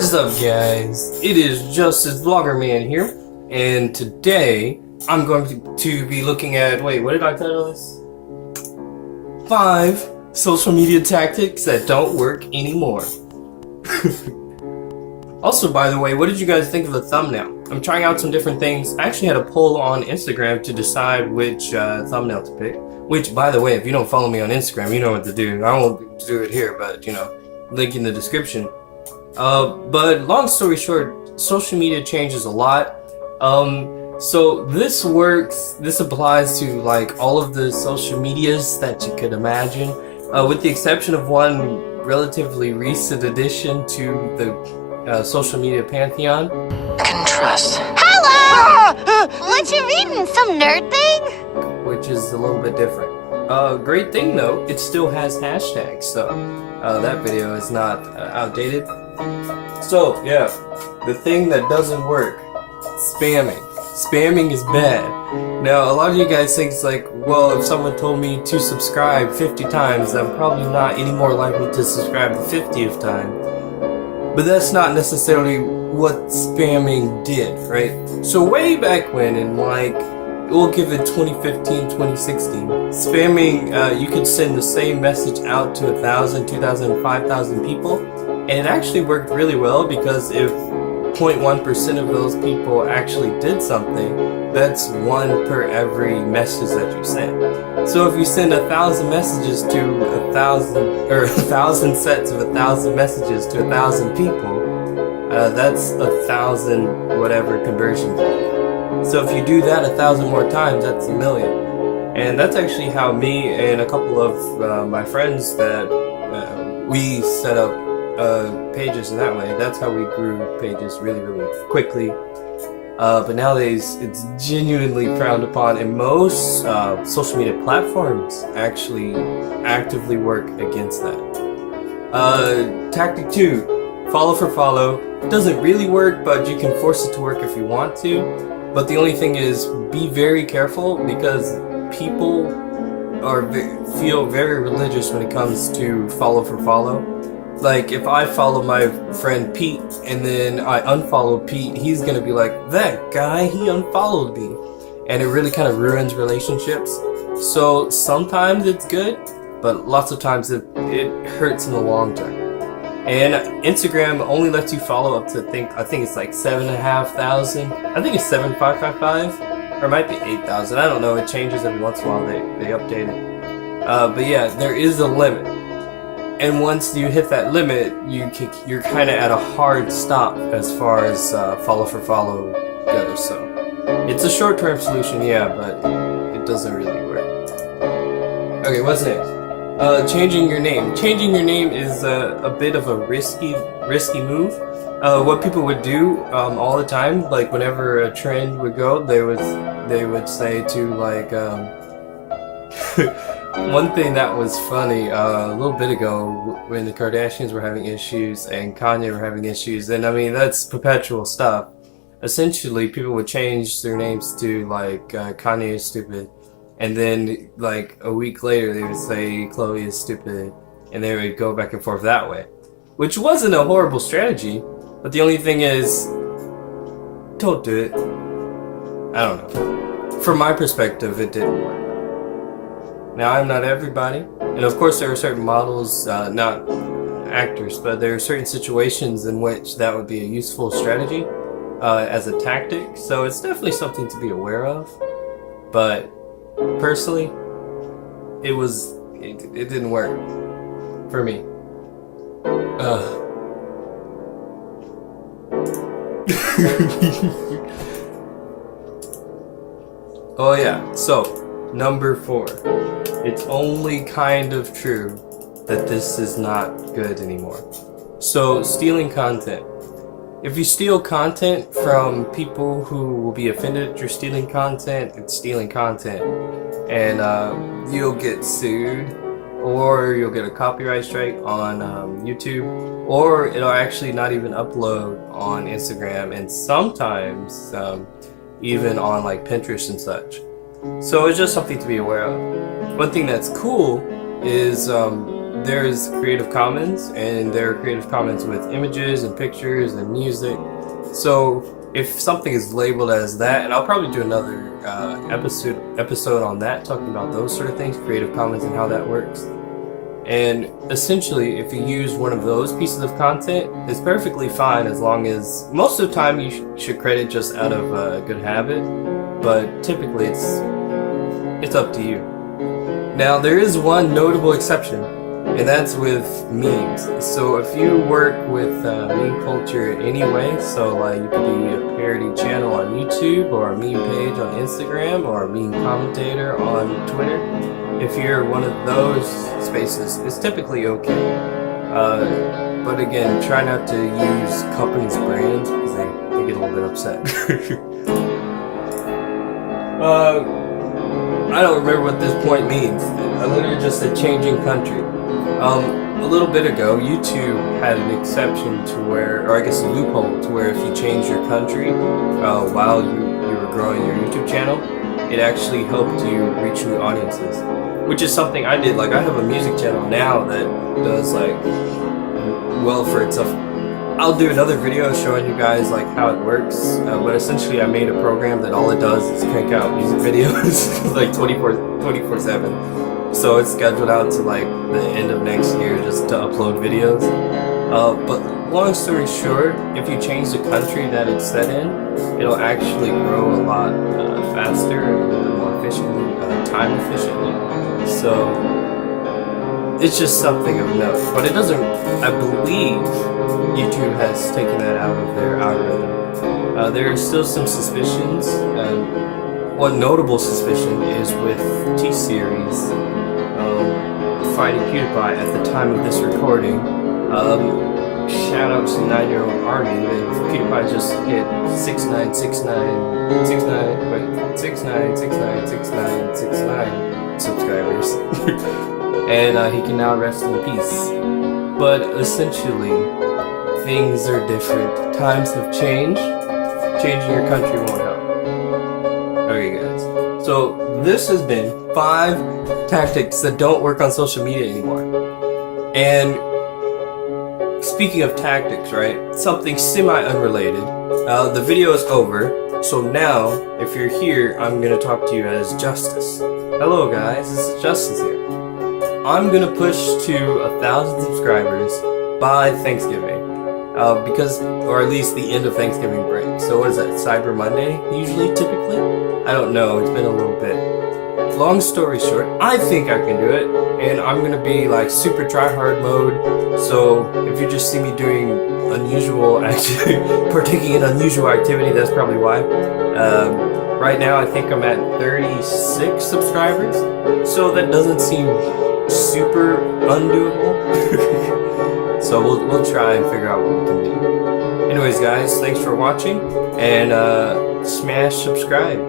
What's up, guys? It is Justus Vlogger Man here, and today I'm going to be looking at, wait, what did I title this? 5 social media tactics that don't work anymore. Also, by the way, what did you guys think of the thumbnail? I'm trying out some different things. I actually had a poll on Instagram to decide which thumbnail to pick. Which, by the way, if you don't follow me on Instagram, you know what to do. I won't do it here, but, you know, link in the description. But long story short, social media changes a lot. So this works, this applies to like all of the social medias that you could imagine, with the exception of one relatively recent addition to the social media pantheon. Can trust. Hello! What you reading? Some nerd thing? Which is a little bit different. Great thing though, it still has hashtags, so that video is not outdated. So yeah, the thing that doesn't work, spamming. Spamming is bad. Now a lot of you guys think it's like, well, if someone told me to subscribe 50 times, I'm probably not any more likely to subscribe the 50th time. But that's not necessarily what spamming did, right? So way back when, in like, we'll give it 2015, 2016, spamming, you could send the same message out to 1,000, 2,000, 5,000 people, and it actually worked really well because if 0.1% of those people actually did something, that's 1 per every message that you send. So if you send 1,000 messages to 1,000, or 1,000 sets of 1,000 messages to 1,000 people, that's 1,000 whatever conversions. So if you do that 1,000 more times, that's 1,000,000. And that's actually how me and a couple of my friends that we set up pages in that way. That's how we grew pages really quickly. But nowadays it's genuinely frowned upon, and most social media platforms actually actively work against that. Tactic 2, follow for follow. Doesn't really work, but you can force it to work if you want to. But the only thing is, be very careful because people feel very religious when it comes to follow for follow. Like, if I follow my friend Pete and then I unfollow Pete, he's gonna be like, that guy, he unfollowed me. And it really kind of ruins relationships. So sometimes it's good, but lots of times it hurts in the long term. And Instagram only lets you follow up to, I think it's like 7,500. I think it's 7,555, or it might be 8,000. I don't know. It changes every once in a while. They update it. But yeah, there is a limit. And once you hit that limit, you're kind of at a hard stop as far as follow for follow goes. So it's a short-term solution, yeah, but it doesn't really work. Okay, what's next? Changing your name. Changing your name is a bit of a risky move. What people would do all the time, like whenever a trend would go, they would say to like. One thing that was funny a little bit ago when the Kardashians were having issues and Kanye were having issues, and I mean that's perpetual stuff. Essentially, people would change their names to like Kanye is stupid, and then like a week later they would say Chloe is stupid, and they would go back and forth that way, which wasn't a horrible strategy. But the only thing is, don't do it. I don't know. From my perspective, it didn't work. Now, I'm not everybody, and of course there are certain models, not actors, but there are certain situations in which that would be a useful strategy as a tactic, so it's definitely something to be aware of. But personally, it didn't work for me. Oh yeah, so number 4. It's only kind of true that this is not good anymore. So, stealing content. If you steal content from people who will be offended at your stealing content, it's stealing content. And you'll get sued, or you'll get a copyright strike on YouTube, or it'll actually not even upload on Instagram, and sometimes even on like Pinterest and such. So it's just something to be aware of. One thing that's cool is there's Creative Commons, and there are Creative Commons with images and pictures and music. So if something is labeled as that, and I'll probably do another episode on that, talking about those sort of things, Creative Commons and how that works. And essentially, if you use one of those pieces of content, it's perfectly fine, as long as most of the time you should credit just out of good habit, but typically it's up to you. Now, there is one notable exception, and that's with memes. So if you work with meme culture in any way, so like you could be a parody channel on YouTube, or a meme page on Instagram, or a meme commentator on Twitter, if you're one of those spaces, it's typically okay. But again, try not to use companies' brands, because they get a little bit upset. I don't remember what this point means. I literally just said changing country. A little bit ago, YouTube had an exception to where, or I guess a loophole, to where if you change your country while you were growing your YouTube channel, it actually helped you reach new audiences, which is something I did. Like, I have a music channel now that does like well for itself. I'll do another video showing you guys like how it works, but essentially I made a program that all it does is crank out music videos like 24/7. So it's scheduled out to like the end of next year just to upload videos. But long story short, if you change the country that it's set in, it'll actually grow a lot faster and a little bit more efficiently, time efficiently. So it's just something of note. But it doesn't, I believe YouTube has taken that out of their algorithm. There are still some suspicions. One notable suspicion is with T-Series fighting PewDiePie at the time of this recording. Shout out to 9-Year-Old Army. PewDiePie just hit 6969 subscribers. And he can now rest in peace. But essentially, things are different. Times have changed. Changing your country won't help. Okay, guys. So this has been 5 tactics that don't work on social media anymore. And speaking of tactics, right? Something semi-unrelated. The video is over. So now, if you're here, I'm gonna talk to you as Justus. Hello, guys. This is Justus here. I'm gonna push to 1,000 subscribers by Thanksgiving. Because, or at least the end of Thanksgiving break. So what is that, Cyber Monday, usually, typically? I don't know, it's been a little bit. Long story short, I think I can do it, and I'm gonna be like super try-hard mode. So if you just see me doing unusual partaking in unusual activity, that's probably why. Right now I think I'm at 36 subscribers, so that doesn't seem super undoable. So we'll try and figure out what we can do. Anyways, guys, thanks for watching, and smash subscribe.